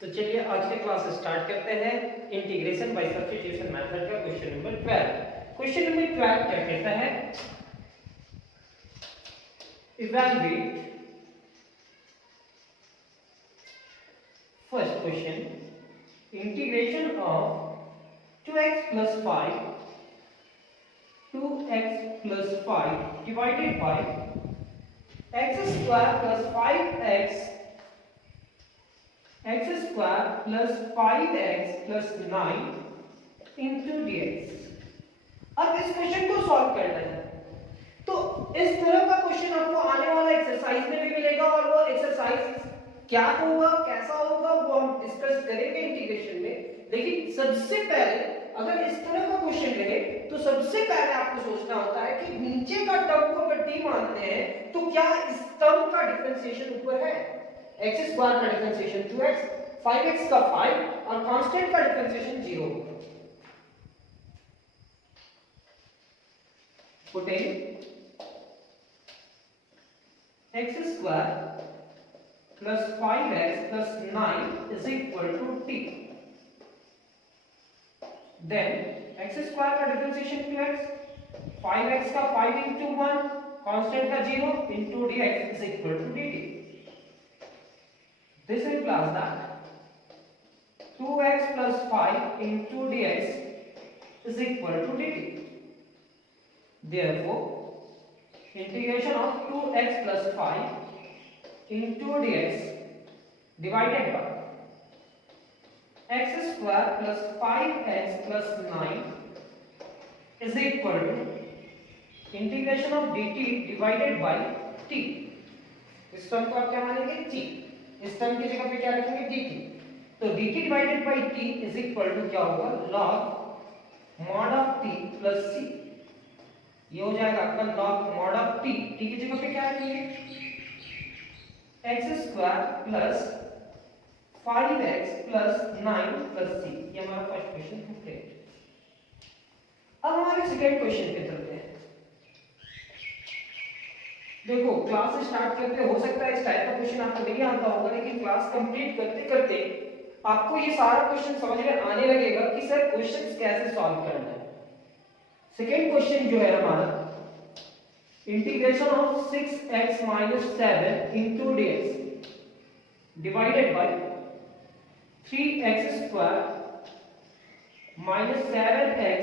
तो चलिए आज के क्लास स्टार्ट करते हैं। इंटीग्रेशन बाय सब्स्टिट्यूशन मेथड का क्वेश्चन नंबर 12। क्वेश्चन नंबर 12 क्या कहता है? Evaluate first question integration of 2x plus 5 divided by x square plus 5x square plus 5x plus 9 into dx। अब इस क्वेश्चन को सॉल्व करना है। तो इस तरह का क्वेश्चन आपको आने वाला एक्सरसाइज में भी मिलेगा और वो एक्सरसाइज क्या होगा, कैसा होगा, वो हम डिस्कस करेंगे इंटीग्रेशन में। लेकिन सबसे पहले अगर इस तरह का क्वेश्चन रहे तो सबसे पहले आपको सोचना होता है कि नीचे का टर्म को अगर t मानते हैं तो क्या इस टर्म का डिफरेंशिएशन ऊपर है। x स्क्वायर का डिफरेंशिएशन 2x, 5x का 5 और कांस्टेंट का डिफरेंशिएशन 0 होगा। Putting x square plus 5x plus 9 is equal to t। Then x square का डिफरेंशिएशन 2x, 5x का 5 into 1, कांस्टेंट का 0 into dx is equal to dt। This implies that 2x plus 5 into dx is equal to dt। Therefore, integration of 2x plus 5 into dx divided by x square plus 5x plus 9 is equal to integration of dt divided by t। इस term को आप क्या मानेंगे? t। इस term की जगह पे क्या रखेंगे? dt। तो dt divided by t is equal to क्या होगा? log mod of t plus c। ये हो जाएगा आपका log mod of t। t की जगह पे क्या रखेंगे? x square plus 5x plus 9 plus c। ये हमारा फर्स्ट क्वेश्चन कंप्लीट। अब हमारे सेकंड क्वेश्चन पे चलते हैं। देखो क्लास स्टार्ट करते हो सकता है इस टाइप का क्वेश्चन आपको नहीं आता होगा, लेकिन क्लास कंप्लीट करते करते आपको ये सारा क्वेश्चन समझ में आने लगेगा कि सर क्वेश्चंस कैसे सॉल्व करना है। सेकंड क्वेश्चन जो है हमारा integration of 6x minus 7 into dx divided by 3x square minus 7x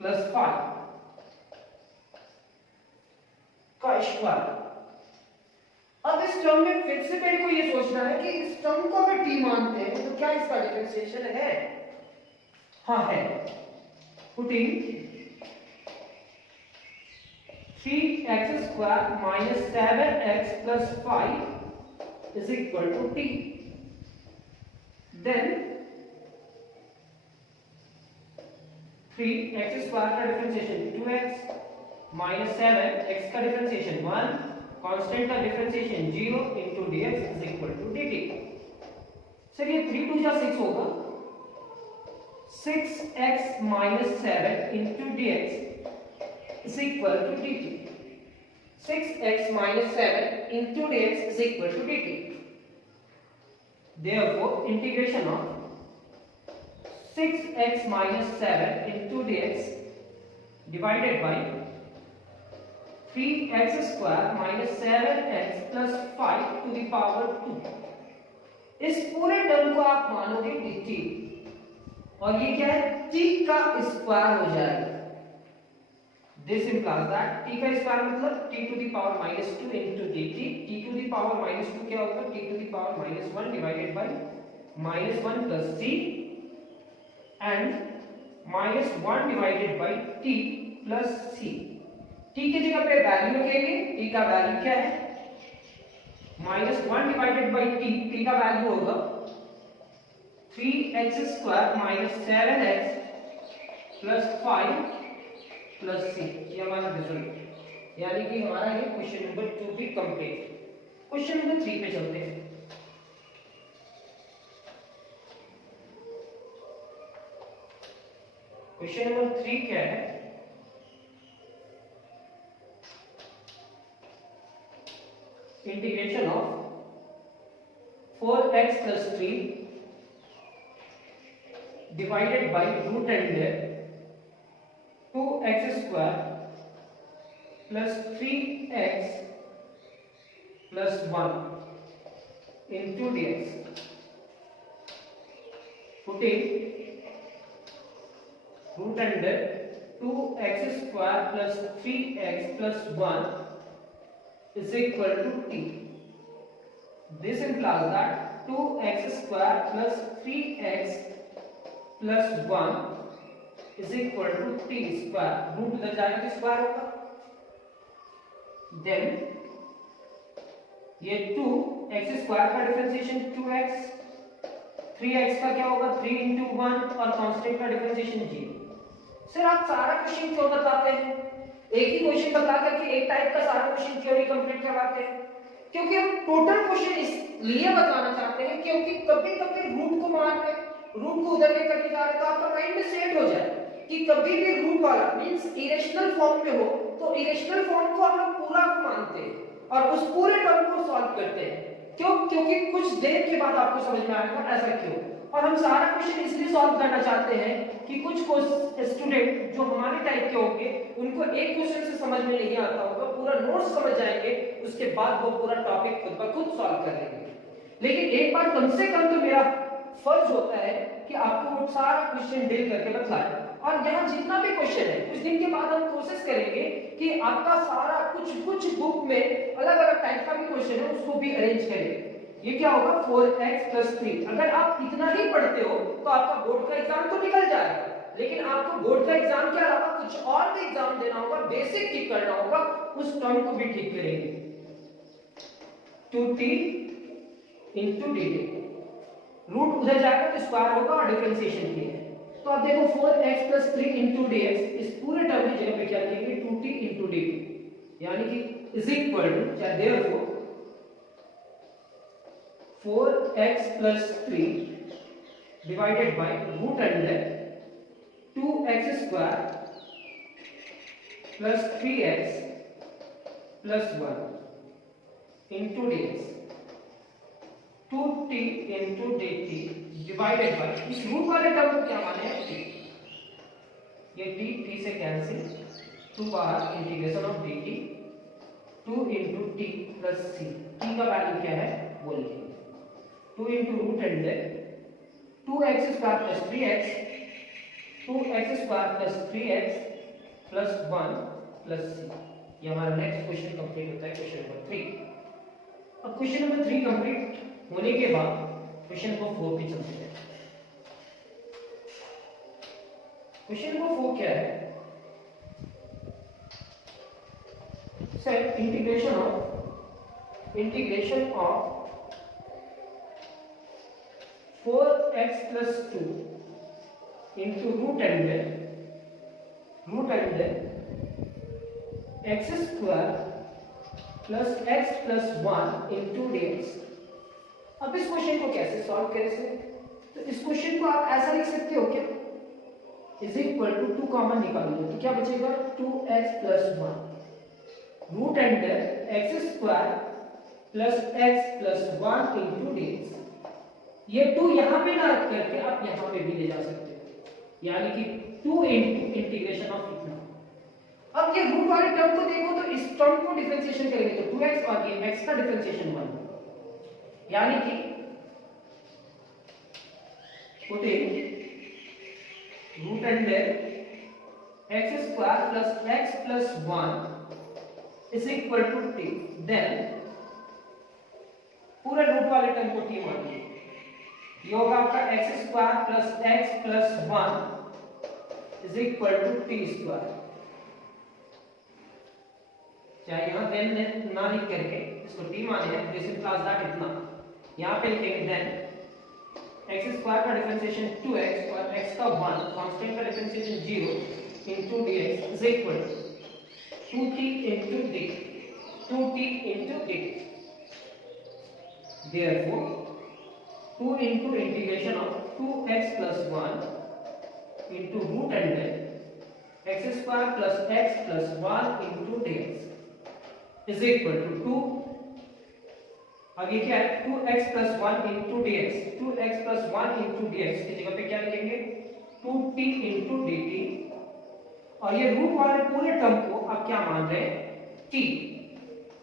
plus 5 का स्क्वायर। अब इस टर्म में फिर से मेरे को ये सोचना है कि इस टर्म को अगर t मानते हैं तो क्या इसका डिफरेंशिएशन है? हाँ है। Putting 3x square minus 7x plus 5 is equal to t। Then 3x square का डिफरेंशिएशन 2x minus 7x का डिफरेंशिएशन 1, कांस्टेंट का differentiation 0 into dx is equal to dt। Sir ये 3 2 जा 6 होगा। 6x minus 7 into dx is equal to dt। 6x minus 7 into dx is equal to dt। Therefore, integration of 6x minus 7 into dx divided by 3x square minus 7x plus 5 to the power 2। इस पूरे term को आप मानोगे dt और ये क्या है? t का स्क्वायर हो जाएगा। This implies that t का स्क्वायर मतलब t to the power minus 2 into dt। t to the power minus 2 क्या होगा? t to the power minus 1 divided by minus 1 plus c and minus 1 divided by t plus c। t की जगह पे value रखेंगे। t का value क्या है? -1 divided by t का वैल्यू होगा 3x square minus 7x plus 5 plus c। ये हमारा रिजल्ट, यानी कि हमारा ये क्वेश्चन नंबर 2 भी कंप्लीट। क्वेश्चन नंबर 3 पे चलते हैं। क्वेश्चन नंबर 3 क्या है? Integration of 4x plus 3 divided by root under 2x square plus 3x plus 1 into dx. Putting root under 2x square plus 3x plus 1 is equal to t. This implies that 2x square plus 3x plus 1 is equal to t square. Root उधर जाएगा तो square होगा. Then ये 2x square का differentiation 2x, 3x का क्या होगा 3 into 1 और कांस्टेंट का डिफरेंशिएशन 0. सर आप सारा क्वेश्चन क्यों बताते हैं? एक ही क्वेश्चन बता करके एक टाइप का सारा क्वेश्चन क्यों नहीं कंप्लीट करवाते हैं? क्योंकि हम टोटल क्वेश्चन इसलिए बताना चाहते हैं क्योंकि कभी कभी रूट को मान ले, रूट को उधर लेकर के जा रहे तो आपका माइंड में सेट हो जाए कि कभी भी रूट वाला मींस इरेशनल फॉर्म में हो तो इरेशनल फॉर्म को हम लोग पूरा को मानते हैं और उस पूरे टर्म को सॉल्व करते हैं. क्यों? क्योंकि कुछ देर के बाद आपको समझ में आएगा ऐसा क्यों. और हम सारा क्वेश्चन इसलिए सॉल्व करना चाहते हैं कि कुछ स्टूडेंट जो हमारे टाइप के होंगे उनको एक क्वेश्चन से समझ में नहीं आता होगा, पूरा नोट्स समझ जाएंगे, उसके बाद वो पूरा टॉपिक खुद ब खुद सॉल्व कर लेंगे. लेकिन एक बार कम से कम तो मेरा फर्ज होता है कि आपको वो सारा क्वेश्चन डील करके बताएं. और यहाँ जितना भी क्वेश्चन है कुछ दिन के बाद हम कोशिश करेंगे कि आपका सारा कुछ बुक में अलग अलग टाइप का भी क्वेश्चन है उसको भी अरेंज करें. ये क्या होगा 4x plus 3. अगर आप इतना ही पढ़ते हो तो आपका बोर्ड का एग्जाम तो निकल जाएगा, लेकिन आपको बोर्ड का एग्जाम के अलावा कुछ और भी एग्जाम देना होगा, बेसिक ठीक करना होगा, उस टर्म को भी ठीक करेंगे. 2t into dt. रूट उधर जाएगा तो स्क्वायर होगा और डिफरेंशिएशन की है. तो आप देखो 4x plus 3 into dx इस पूरे टर्म की जगह पे क्या लिखेंगे 2t into dt, यानी कि इज इक्वल टू या therefore 4x plus 3 divided by root under 2x square plus 3x plus 1 into dx. 2t into dt divided by इस रूट वाले टर्म को क्या माने हैं t. ये t से कैंसिल, 2 बाहर integration of dt 2 into t plus c. t का वैल्यू क्या है वो लिखेंगे 2 into root under 2x square plus 3x 2x square plus 3x plus 1 plus c. ये हमारा नेक्स्ट क्वेश्चन कंप्लीट होता है क्वेश्चन नंबर 3. अब क्वेश्चन नंबर 3 कंप्लीट होने के बाद क्वेश्चन नंबर 4 पे चलते हैं. क्वेश्चन नंबर 4 क्या है? Sir integration of 4x plus 2 into root under x square plus x plus 1 into dx. अब इस क्वेश्चन को कैसे सॉल्व करें सर? तो इस क्वेश्चन को आप ऐसा लिख सकते हो क्या, इज इक्वल टू 2 कॉमन निकाल लो तो क्या बचेगा 2x plus 1 root under x square plus x plus 1 into dx. ये 2 यहां पे ना रख करके आप यहां पे भी ले जा सकते हो, यानी कि 2 into इंटीग्रेशन ऑफ इतना. अब ये रूट वाले टर्म को देखो तो इस टर्म को डिफरेंशिएशन करेंगे तो 2x और ये x का डिफरेंशिएशन 1, यानी कि putting root under x square plus x plus 1 is equal to t. Then पूरे रूट वाले टर्म को t मान लीजिए. ये होगा आपका x square plus x plus 1 is equal to t square. चाहे यहां देन ना लिख करके इसको t माने हैं, दिस इम्प्लाइज दैट इतना यहां पे लिखेंगे. देन x स्क्वायर का डिफरेंशिएशन 2x और x का 1, कांस्टेंट का differentiation 0 into dx is equal to 2t into dt. 2t into dt. Therefore 2 into integration of 2x plus 1 into root under x square plus x plus 1 into dx is equal to 2. अब ये क्या है 2x plus 1 into dx, 2x plus 1 into dx की जगह पे क्या लिखेंगे 2t into dt, और ये रूट वाले पूरे टर्म को आप क्या मान रहे हैं t,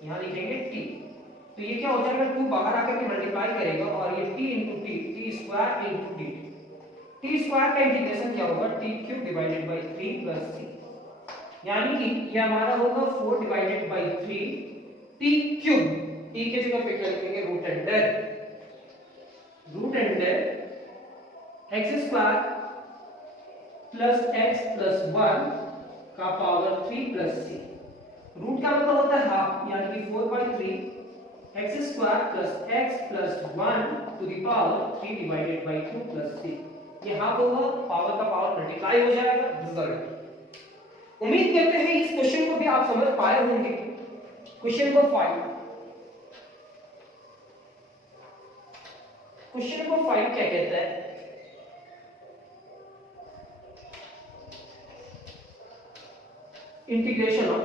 यहाँ लिखेंगे t। तो ये क्या हो जाएगा 2 बाहर आकर के मल्टीप्लाई करेगा और ये t into t, t square into dt, t square का इंटीग्रेशन क्या होगा t cube divided by 3 plus c, यानी कि ये हमारा होगा 4 divided by 3 t cube, t के जगह पे क्या लिखेंगे root under x square plus x plus 1 का पावर 3 प्लस c। रूट का मतलब होता है हाफ, यानी कि 4/3 x square plus x plus 1 to the power 3 divided by 2 plus c। ये हाफ होगा, पावर का पावर मल्टीप्लाई हो जाएगा, रिजल्ट। उम्मीद करते हैं इस क्वेश्चन को भी आप समझ पाए होंगे। क्वेश्चन नंबर 5, क्वेश्चन नंबर 5 क्या कहता है, integration of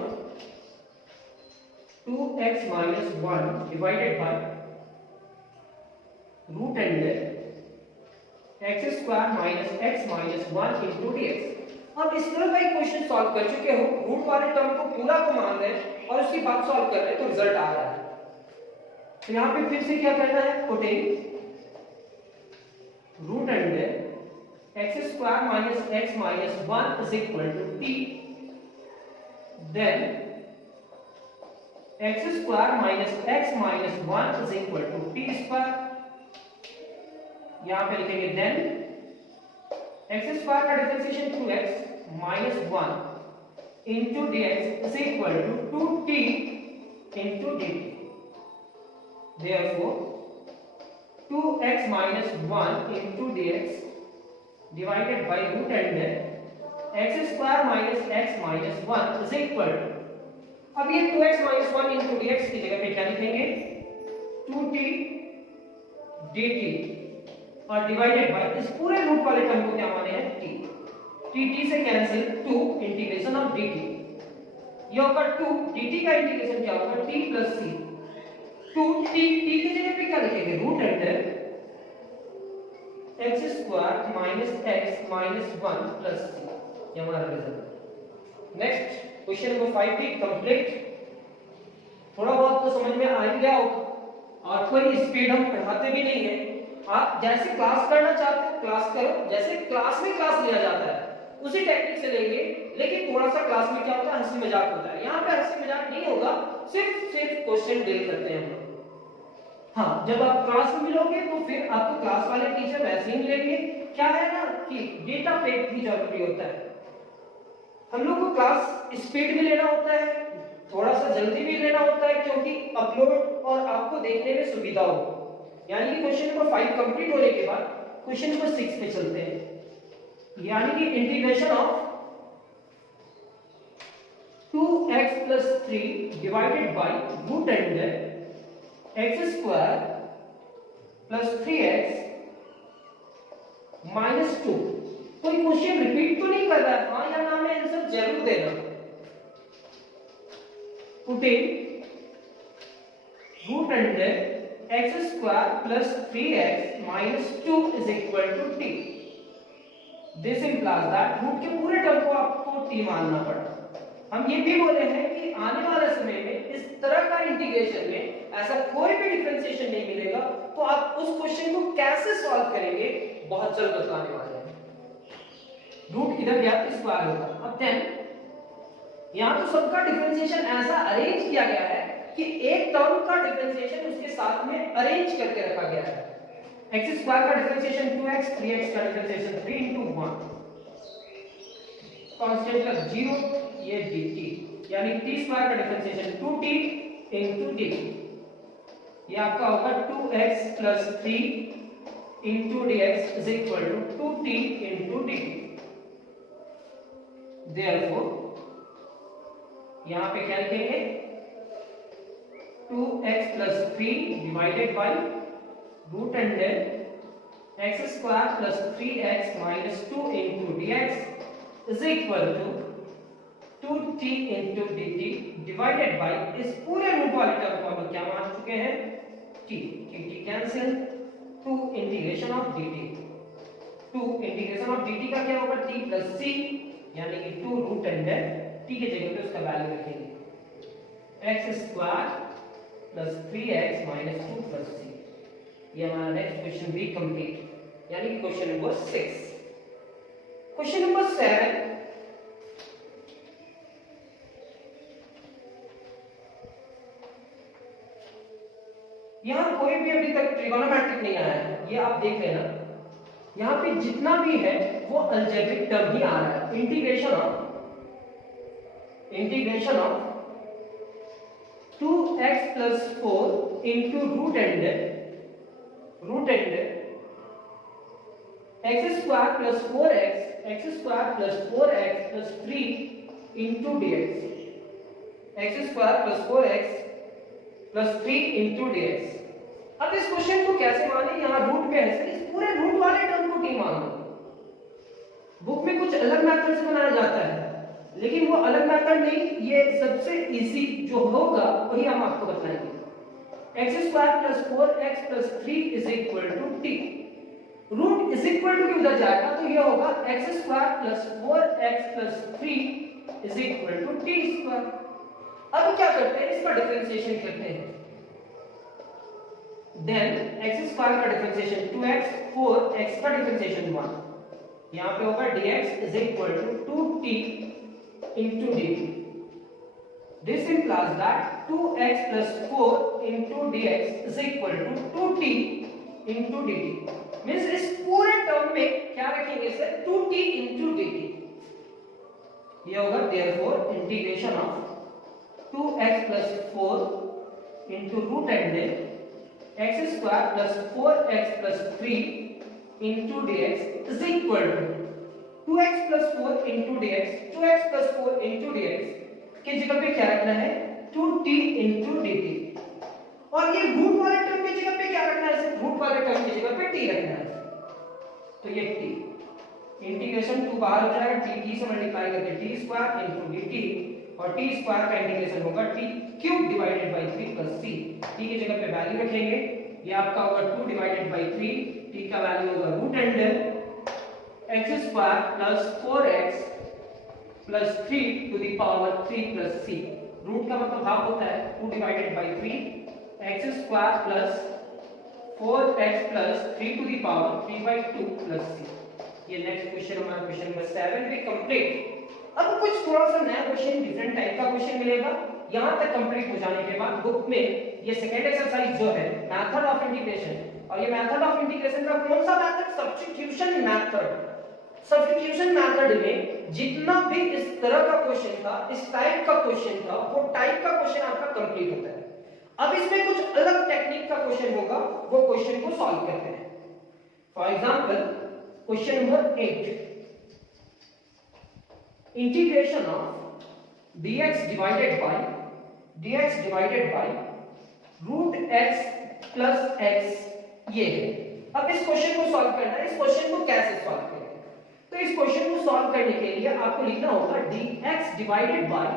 2x minus 1 divided by root under x square minus x minus 1 into dx। अब इस तरह का एक क्वेश्चन सॉल्व कर चुके हो, रूट वाले टर्म को पूरा को मान रहे हैं और उसकी बात सॉल्व कर रहे हैं, तो रिजल्ट आ रहा है। तो यहां पे फिर से क्या करना है, putting root under x square minus x minus 1 is equal to t, then x square minus x minus 1 is equal to t square। यहां पे लिखेंगे then x square का differentiation 2x minus 1 into dx is equal to 2t into dt। Therefore 2x minus 1 into dx divided by root under x square minus x minus 1 is equal to, अब ये 2x minus 1 into dx की जगह पे क्या लिखेंगे 2t dt, और divided by इस पूरे रूट वाले टर्म को क्या माने हैं t, t से कैंसिल 2 इंटीग्रेशन ऑफ dt, ये होगा 2 dt का इंटीग्रेशन क्या होगा t plus c, 2t t की जगह पे क्या लिखेंगे root under x square minus x minus 1 plus c, ये हमारा रिजल्ट। नेक्स्ट क्वेश्चन नंबर 5 भी कंप्लीट, थोड़ा बहुत तो समझ में आ ही गया हो, और कोई स्पीड हम पढ़ाते भी नहीं है, आप जैसे क्लास करना चाहते हो क्लास करो, जैसे क्लास में क्लास लिया जाता है उसी टेक्निक से लेंगे, लेकिन थोड़ा सा क्लास में क्या होता है हंसी मजाक होता है, यहाँ पे हंसी मजाक नहीं होगा, सिर्फ क्वेश्चन डील करते हैं हम। हाँ, जब आप क्लास में मिलोगे तो फिर आपको क्लास वाले टीचर वैसे ही मिलेंगे, क्या है ना कि डेटा पैक भी जरूरी होता है, हम लोग को क्लास स्पीड भी लेना होता है, थोड़ा सा जल्दी भी लेना होता है, क्योंकि अपलोड और आपको देखने में सुविधा हो। यानी कि क्वेश्चन नंबर 5 कंप्लीट होने के बाद क्वेश्चन नंबर 6 पे चलते हैं, यानी कि integration of 2x plus 3 divided by root under x square plus 3x minus 2। कोई क्वेश्चन रिपीट तो नहीं कर रहा है, हाँ या ना में आंसर जरूर देना। Putting root under x square plus 3x minus 2 is equal to t। This implies that root के पूरे टर्म को आपको t मानना पड़ा। हम ये भी बोले हैं कि आने वाले समय में इस तरह का इंटीग्रेशन में ऐसा कोई भी डिफरेंशिएशन नहीं मिलेगा, तो आप उस क्वेश्चन को कैसे सॉल्व करेंगे बहुत जल्द बताने वाले हैं। रूट इधर गया स्क्वायर होगा। अब देन यहां तो सबका डिफरेंशिएशन ऐसा अरेंज किया गया है कि एक टर्म का डिफरेंशिएशन उसके साथ में अरेंज करके रखा गया है। x स्क्वायर का डिफरेंशिएशन 2x, 3x का डिफरेंशिएशन 3 into 1, कांस्टेंट का 0, ये dt, यानी t स्क्वायर का डिफरेंशिएशन 2t into dt, ये आपका होगा 2x plus 3 into dx is equal to 2t into dt। Therefore यहां पे क्या लिखेंगे 2x plus 3 divided by root under x square plus 3x minus 2 into dx is equal to 2t into dt divided by इस पूरे root वाले term को हम क्या मान चुके हैं t, dt cancel, two integration of dt, two integration of dt का क्या होगा t प्लस c, यानी कि 2 रूट अंडर t के जगह पे उसका वैल्यू रखेंगे x square plus 3x minus 2 plus c। ये हमारा नेक्स्ट क्वेश्चन भी कंप्लीट, यानी क्वेश्चन नंबर 6। क्वेश्चन नंबर 7, यहां कोई भी अभी तक ट्रिगोनोमेट्रिक नहीं आया है, ये आप देख लेना। यहां पे जितना भी है वो अलजेब्रिक टर्म ही आ रहा है। Integration of 2x plus 4 into root under x square plus 4x, x square plus 4x plus 3 into dx, x square plus 4x plus 3 into dx। अब इस क्वेश्चन को कैसे माने, यहाँ रूट में है, इस पूरे रूट वाले टर्म को टी मान लो। बुक में कुछ अलग मेथड से बनाया जाता है, लेकिन वो अलग मेथड नहीं, ये सबसे इजी जो होगा वही हम आपको बताएंगे। x स्क्वायर प्लस 4x प्लस 3 is equal to t. Root is equal to उधर जाएगा तो ये होगा x स्क्वायर प्लस 4x प्लस 3 is equal to t square. अब क्या करते हैं, इसका डिफरेंशिएशन करते हैं। देन x स्क्वायर का डिफरेंशिएशन 2x, 4x का डिफरेंशिएशन 1, यहां पे होगा dx is equal to 2t into dt. This implies that 2x plus 4 into dx is equal to 2t into dt. Means इस पूरे टर्म में क्या रखेंगे सर, 2t into dt। ये होगा therefore integration of 2x plus 4 into root under x square plus 4x plus 3 into dx is equal to 2x plus 4 into dx, 2x plus 4 into dx के जगह पे क्या रखना है, 2t into dt। और ये रूट वाले टर्म की जगह पे क्या रखना है, रूट वाले टर्म की जगह पे t रखना है। तो ये t इंटीग्रेशन 2 बाहर हो जाएगा, t से मल्टीप्लाई करके t स्क्वायर into dt, और t स्क्वायर का इंटीग्रेशन होगा t cube divided by 3 plus c। t की जगह पे वैल्यू रखेंगे, ये आपका होगा 2 डिवाइडेड बाय 3, t का वैल्यू होगा root under x square plus 4x plus 3 to the power 3 plus c। Root का मतलब हाफ होता है 2 divided by 3 x square plus 4x plus 3 to the power 3 by 2 plus c। ये next question हमारा question number 7 भी complete. अब कुछ थोड़ा सा नया क्वेश्चन, डिफरेंट टाइप का क्वेश्चन मिलेगा। यहां तक कंप्लीट हो जाने के बाद बुक में ये सेकंड एक्सरसाइज जो है मेथड ऑफ इंटीग्रेशन, और ये मेथड ऑफ इंटीग्रेशन का कौन सा method, substitution method. Substitution method में जितना भी इस तरह का क्वेश्चन था, इस टाइप का क्वेश्चन था, वो टाइप का क्वेश्चन आपका कंप्लीट होता है। अब इसमें कुछ अलग टेक्निक का क्वेश्चन होगा, वो क्वेश्चन को सॉल्व करते हैं। For example question number 8, integration of dx divided by root x plus x ये है। अब इस क्वेश्चन को सॉल्व करना है। इस क्वेश्चन को कैसे सॉल्व करें, तो इस क्वेश्चन को सॉल्व करने के लिए आपको लिखना होगा dx divided by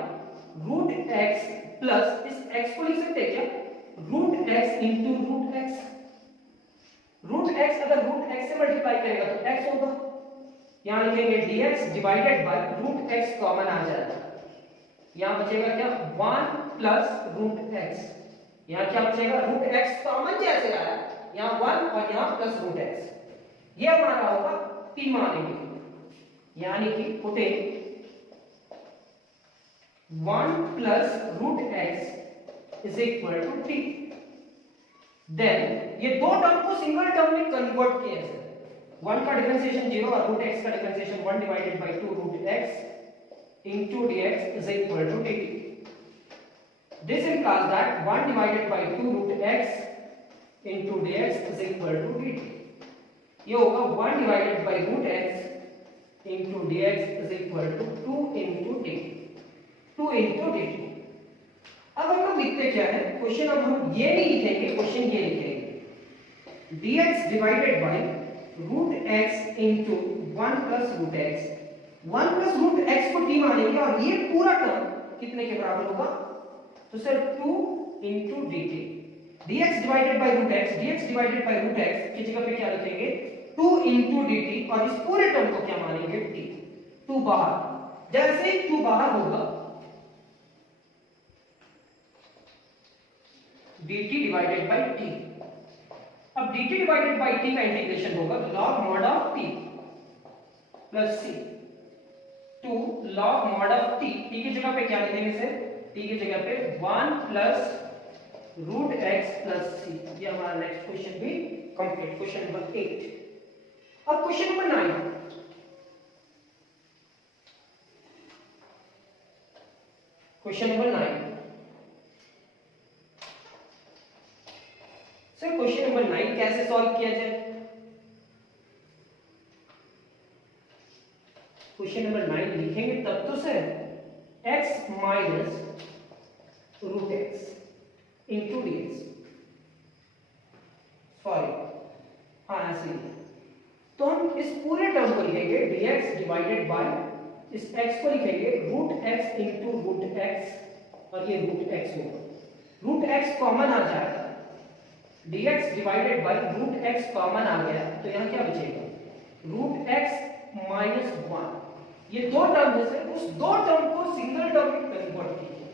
root x plus, इस x को लिख सकते हैं क्या, root x into root x। Root x अगर रूट x से मल्टीप्लाई करेगा तो x होगा, यहां लिखेंगे dx divided by root x common आ जाएगा, यहां बचेगा क्या 1 प्लस रूट x, यहां क्या बचेगा रूट x कॉमन जैसे आया, यहां 1 और यहां प्लस रूट x, ये हमारा होगा t मानेंगे, यानी कि putting 1 plus root x is equal to t। Then ये दो टर्म को सिंगल टर्म में कन्वर्ट किया है। 1 का डिफरेंशिएशन 0 और रूट x का differentiation 1 divided by 2 root x into dx is equal to dt. This implies that 1 divided by 2 root x into dx is equal to dt. ये होगा 1 divided by root x into dx is equal to 2 into dt. 2 into dt. अब हम लोग लिखते क्या है question, अब हम ये नहीं लिखेंगे, क्वेश्चन ये लिखेंगे dx divided by root x into 1 plus root x। 1 plus root x को t मानेंगे और ये पूरा टर्म कितने के बराबर होगा, तो sir 2 into dt। dx divided by root x, dx divided by root x की जगह पे क्या लिखेंगे 2 into dt और इस पूरे टर्म को क्या मानेंगे t, 2 बाहर। जैसे ही 2 बाहर होगा dt डिवाइडेड बाय t। अब dt डिवाइडेड बाय t का इंटीग्रेशन होगा log mod of t plus c two log mod of t। t की जगह पे क्या लिखेंगे सर, t की जगह पे 1 plus root x plus c। ये हमारा नेक्स्ट क्वेश्चन भी कंप्लीट, क्वेश्चन नंबर 8। अब question number 9, question number 9 sir, question number 9 कैसे सॉल्व किया जाए। क्वेश्चन नंबर 9 लिखेंगे तब तो sir x minus root x into dx, sorry हाँ ऐसे ही। तो हम इस पूरे टर्म को लिखेंगे dx डिवाइडेड बाय इस x को लिखेंगे root x into root x और ये रूट x होगा। रूट x कॉमन आ जाएगा, dx divided by root x common आ गया तो यहाँ क्या बचेगा रूट x माइनस 1। ये दो टर्म है सर, उस दो टर्म को सिंगल टर्म में कन्वर्ट कीजिए।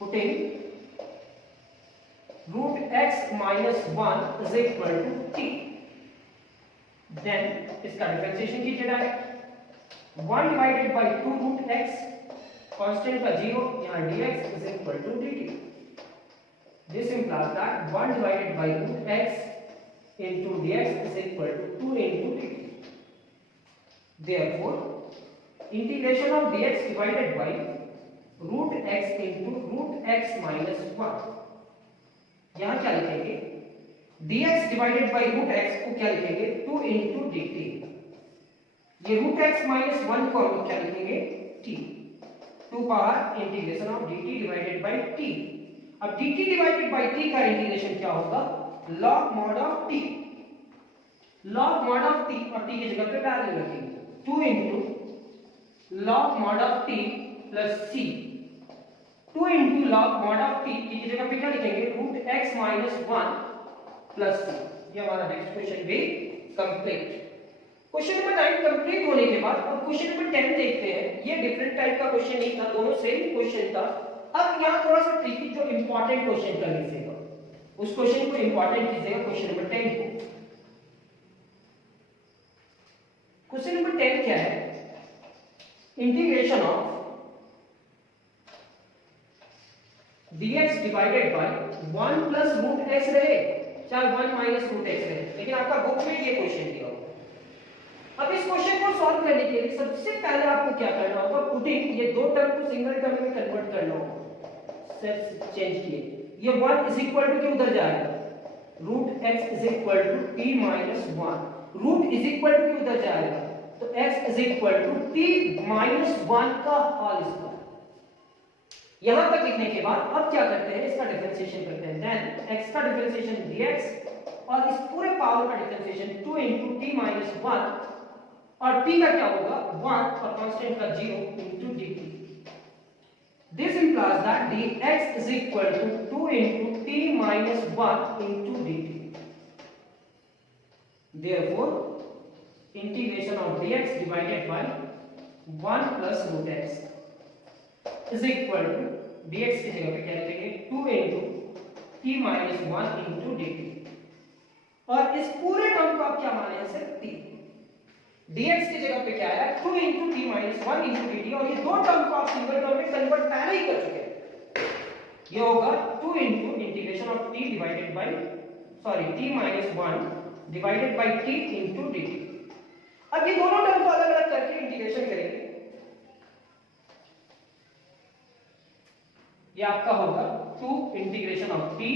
Putting root x minus 1 is equal to t, then इसका डिफरेंशिएशन कीजिए direct 1 divided by 2 root x, constant का 0, यहाँ dx is equal to dt। This implies that 1 divided by root x into dx is equal to 2 into dt। Therefore, integration of dx divided by root x into root x minus 1, यहाँ क्या लिखेंगे dx divided by root x को क्या लिखेंगे 2 into dt। ये root x minus 1 को हम क्या लिखेंगे t, 2 power integration of dt divided by t। अब dt डिवाइडेड बाय t का इंटीग्रेशन क्या होगा log mod of t, log mod of t और t की जगह पे वैल्यू रखेंगे 2 into log mod of t plus c, 2 into log mod of t की जगह पे क्या लिखेंगे root x minus 1 plus c। ये हमारा नेक्स्ट क्वेश्चन भी कंप्लीट। क्वेश्चन नंबर 9 कंप्लीट होने के बाद अब क्वेश्चन नंबर 10 देखते हैं। ये डिफरेंट टाइप का क्वेश्चन नहीं था, दोनों सेम क्वेश्चन था। अब यहाँ थोड़ा सा ट्रिकी जो इंपॉर्टेंट क्वेश्चन कर लीजिएगा, उस क्वेश्चन को इंपॉर्टेंट कीजिएगा, क्वेश्चन नंबर 10 को। क्वेश्चन नंबर 10 क्या है, integration of dx divided by 1 plus root x रहे चाहे 1 माइनस रूट x रहे, लेकिन आपका बुक में ये क्वेश्चन दिया होगा। अब इस क्वेश्चन को सॉल्व करने के लिए सबसे पहले आपको क्या करना होगा, पुटिंग ये दो टर्म को सिंगल टर्म में कन्वर्ट करना होगा। सेट चेंज किए, ये 1 इज इक्वल टू के उधर जाएगा root x is equal to t minus 1, root is equal to के उधर जाएगा तो x is equal to t minus 1 का होल स्क्वायर। यहां तक लिखने के बाद अब क्या करते हैं, इसका डिफरेंशिएशन करते हैं। देन x का डिफरेंशिएशन dx और इस पूरे पावर का डिफरेंशिएशन 2 into t minus 1 और t का क्या होगा 1 और कांस्टेंट का 0 into dt। This implies that dx is equal to 2 into t minus 1 into dt। Therefore, integration of dx divided by 1 plus root x is equal to dx की जगह पे क्या लिखेंगे 2 into t minus 1 into dt और इस पूरे term को आप क्या माने हैं सर t। dx की जगह पे क्या है 2 into t minus 1 into dt और ये दो टर्म को आप सिंगल टर्म में कन्वर्ट पहले ही कर चुके हैं। ये होगा 2 into integration of t divided by t minus 1 divided by t into dt। अब ये दोनों टर्म को अलग-अलग करके इंटीग्रेशन करेंगे। ये आपका होगा 2 integration of t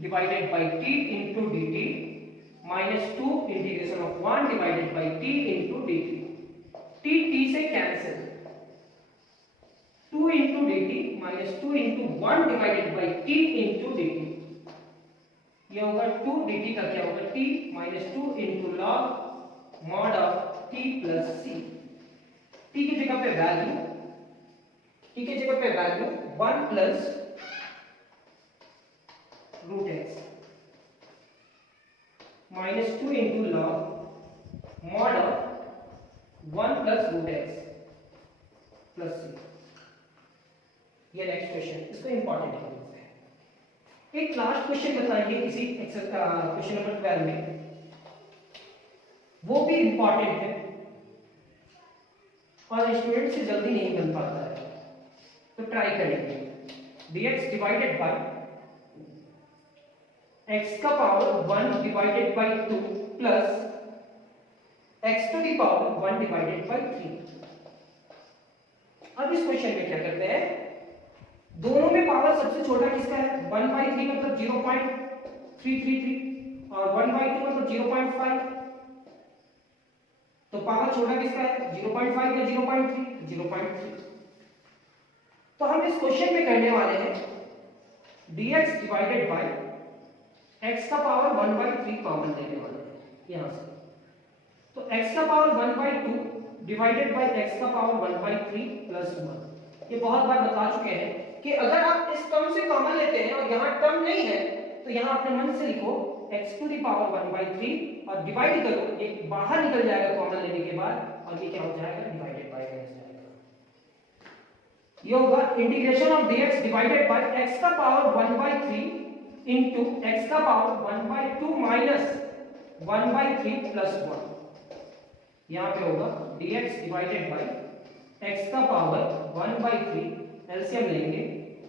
divided by t into dt minus 2 integration of 1 divided by t into dt। t से cancel 2 into dt minus 2 into 1 divided by t into dt। ये होगा 2 dt का क्या होगा t minus 2 into log mod of t plus c। t की जगह पे value 1 plus root x minus 2 into log mod of 1 plus root x plus c. ये next question, इसको इंपॉर्टेंट है। एक लास्ट क्वेश्चन बताइए इसी क्वेश्चन नंबर 12 में, वो भी इंपॉर्टेंट है और स्टूडेंट से जल्दी नहीं बन पाता है, तो ट्राई करेंगे। dx डिवाइडेड बाय x का power 1 divided by 2 plus x to the power 1 divided by 3। अब इस क्वेश्चन में क्या करते हैं, दोनों में पावर सबसे छोटा किसका है, 1/3 मतलब 0.333 और 1/2 मतलब 0.5, तो पावर छोटा किसका है, 0.5 या 0.3, 0.3। तो हम इस क्वेश्चन में करने वाले हैं dx डिवाइडेड बाय x का पावर 1/3 कॉमन लेने वाले हैं यहां से, तो x का पावर 1/2 डिवाइडेड बाय x का पावर 1/3 प्लस 1। ये बहुत बार बता चुके हैं कि अगर आप इस टर्म से कॉमन लेते हैं और यहाँ टर्म नहीं है तो यहाँ अपने मन से लिखो x टू द पावर 1/3 और डिवाइड करो, एक बाहर निकल जाएगा कॉमन लेने के बाद और ये क्या हो जाएगा, डिवाइडेड बाय x जाएगा। ये होगा integration of dx divided by x का पावर 1/3 इनटू x का पावर 1/2 माइनस 1/3 प्लस 1। यहाँ पे होगा dx डिवाइडेड बाय x का पावर 1/3, एलसीएम लेंगे,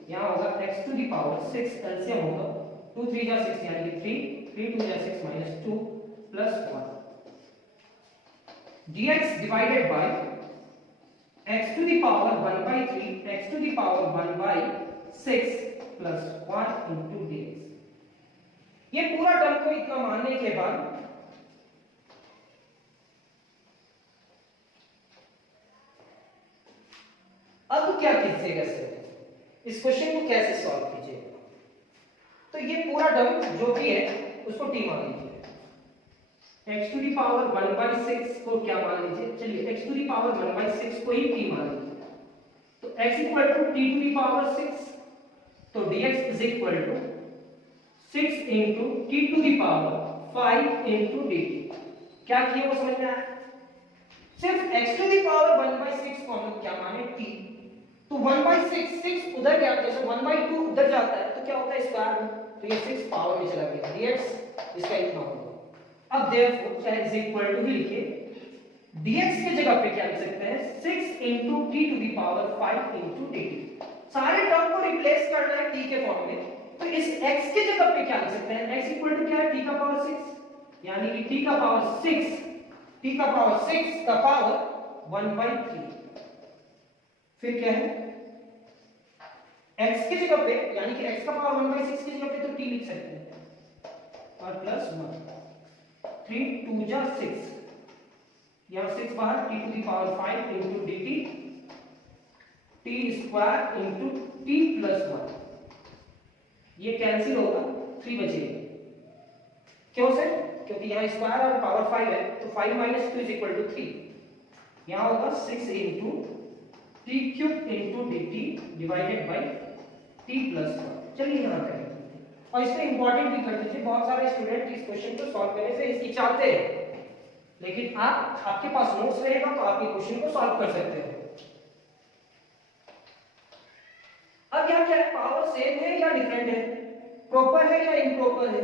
यहाँ होगा x to the power 6, LCM होगा 2 3 जा 6 यानी कि 3 3 2 जा 6 minus 2 plus 1। dx divided by x to the power 1/3 x to the power 1/6 plus 1 into dx। ये पूरा टर्म को इतना मानने के बाद अब क्या कीजिएगा सर, इस क्वेश्चन को कैसे सॉल्व कीजिएगा, तो ये पूरा टर्म जो भी है उसको t मान लीजिए, x टू द पावर 1/6 को क्या मान लीजिए, चलिए x टू द पावर 1/6 को ही t मान लीजिए, तो x equal to t to the power 6, तो dx is equal to 6 into t to the power 5 into dt। क्या किया वो समझ में आया, सिर्फ x टू द पावर 1/6 को हम क्या माने t, तो 1/6 6 उधर गया, जैसे 1/2 उधर जाता है तो क्या होता है स्क्वायर में, तो ये 6 पावर में चला गया, dx इसका इतना होगा। अब देयरफॉर चाहे इज इक्वल टू ही लिखिए, dx के जगह पे क्या लिख सकते हैं, 6 into t to the power 5 into dt। सारे टर्म को रिप्लेस करना है t के फॉर्म में, तो इस x के जगह पे क्या लिख सकते हैं, x इक्वल टू क्या है, t का पावर 6 यानी कि t का पावर 6, t का पावर 6 का पावर 1/3। फिर क्या है, x की जगह पे यानी कि x का पावर 1/6 की जगह पे तो t लिख सकते हैं और प्लस 1, 3 2 जा 6, यहां 6 बाहर, t to the power 5 into dt, t square into t plus 1, ये कैंसिल होगा, 3 बचेगा। क्यों सर, क्योंकि यहाँ स्क्वायर और पावर 5 है, तो 5 माइनस 2 इज इक्वल टू 3, यहाँ होगा 6 into T cube into dt divided by t plus 1। चलिए यहाँ करें और इसमें इंपॉर्टेंट भी कर दीजिए, बहुत सारे स्टूडेंट इस क्वेश्चन को सॉल्व करने से हिचकिचाते हैं, लेकिन आपके पास नोट्स रहेगा तो आप ये क्वेश्चन को सॉल्व कर सकते हैं। अब यहाँ क्या है, पावर सेम है या डिफरेंट है, प्रॉपर है या इम्प्रॉपर है,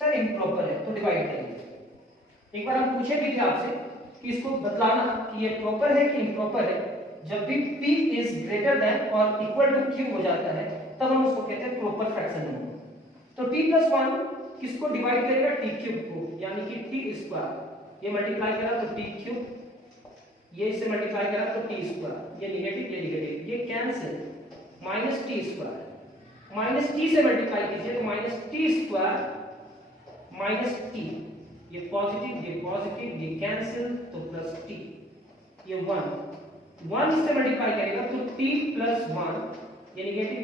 सर इम्प्रॉपर है तो डिवाइड करिए। एक बार हम पूछे भी थे आपसे कि इसको बतलाना कि ये प्रॉपर है कि इम्प्रॉपर है, जब भी p इज ग्रेटर देन और इक्वल टू q हो जाता है तब हम उसको कहते हैं प्रॉपर फ्रैक्शन नंबर। तो t प्लस 1 किसको डिवाइड करेगा, t क्यूब को, यानी कि t स्क्वायर, ये मल्टीप्लाई करा तो t क्यूब, ये इससे मल्टीप्लाई करा तो t स्क्वायर, ये नेगेटिव, ये cancel, minus t square, minus t से मल्टीप्लाई कीजिए तो minus t square minus t, ये पॉजिटिव, ये कैंसिल तो प्लस t, ये 1 इससे मल्टीप्लाई करेगा तो t प्लस 1, ये नेगेटिव,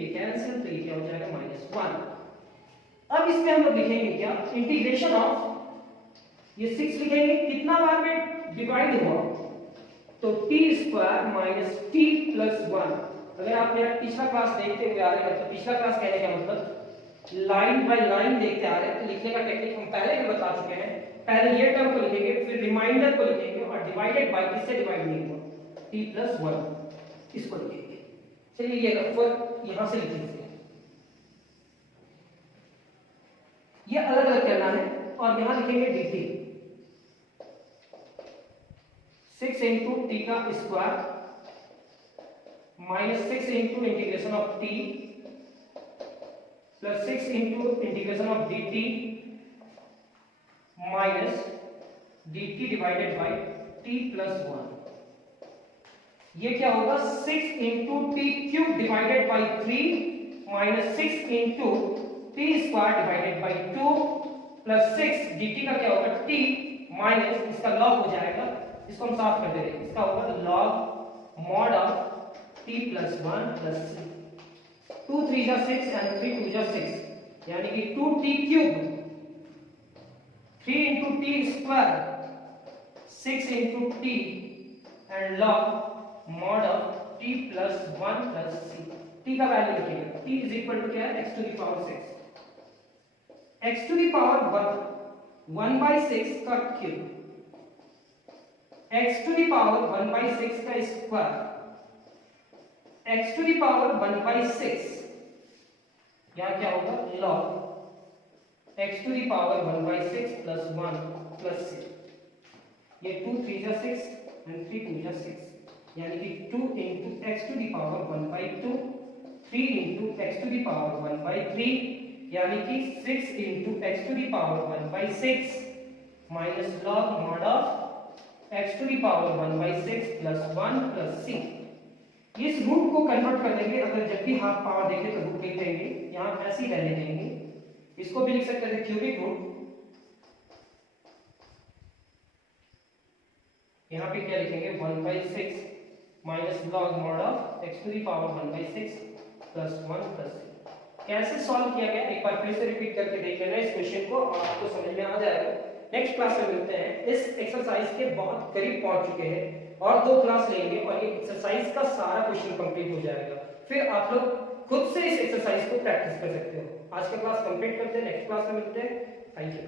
ये कैंसिल, तो ये क्या हो जाएगा माइनस 1। अब इसमें हम लोग लिखेंगे क्या, इंटीग्रेशन ऑफ, ये 6 लिखेंगे, कितना बार में डिवाइड हुआ, तो t square minus t plus 1। अगर आप मेरा पिछला क्लास देखते हुए आ रहे हैं तो पिछला क्लास कहने का मतलब लाइन बाय लाइन देखते आ रहे हैं, तो लिखने का टेक्निक हम पहले भी बता चुके हैं। पहले ये टर्म को लिखेंगे, फिर रिमाइंडर को लिखेंगे और डिवाइडेड बाय किससे डिवाइड नहीं हुआ, t प्लस 1 इसको लिखेंगे। चलिए ये रफर यहां से लिखेंगे, ये अलग अलग करना है और यहां लिखेंगे dt 6 इंटू टी का square minus 6 into integration of t plus 6 into integration of dt minus dt divided by t plus 1। ये क्या होगा 6 into T cube divided by 3 minus 6 into T square divided by 2 plus 6 dt का क्या होगा t minus इसका log हो जाएगा, इसको हम साफ कर दे रहे हैं, इसका होगा log mod of t plus 1 plus 3। 2 3 जा 6 एंड 3 2 जा 6 यानी कि 2t cube 3 into t square 6 into t and log mod of t plus 1 plus c। t का वैल्यू लिखिएगा, t is equal to क्या है x to the power 6, x to the power 1 by 6 का cube, x to the power 1 by 6 का square, x to the power 1 by 6 यहाँ क्या होगा log x to the power 1 by 6 plus 1 plus 6। ये 2 3 जा 6 and 3 2 जा 6 यानी कि 2 into x to the power 1 by 2, 3 into x to the power 1 by 3 यानी कि 6 into x to the power 1 by 6 minus log mod of x to the power 1 by 6 plus 1 plus c। इस root को convert कर देंगे, अगर जब भी half power देंगे तो रूट लिख देंगे, यहाँ ऐसे ही रहने देंगे। इसको भी लिख सकते हैं क्यूबिक रूट, यहाँ पे क्या लिखेंगे 1 by 6 minus log mod of x to the power 1 by 6 plus 1 plus c। कैसे सॉल्व किया गया एक बार फिर से रिपीट करके देख लेना इस क्वेश्चन को और आपको समझ में आ जाएगा। नेक्स्ट क्लास में मिलते हैं, इस एक्सरसाइज के बहुत करीब पहुंच चुके हैं और 2 क्लास लेंगे और ये एक्सरसाइज का सारा क्वेश्चन कंप्लीट हो जाएगा, फिर आप लोग खुद से इस एक्सरसाइज को प्रैक्टिस कर सकते हो। आज का क्लास कंप्लीट करते हैं, नेक्स्ट क्लास में मिलते हैं। Thank you.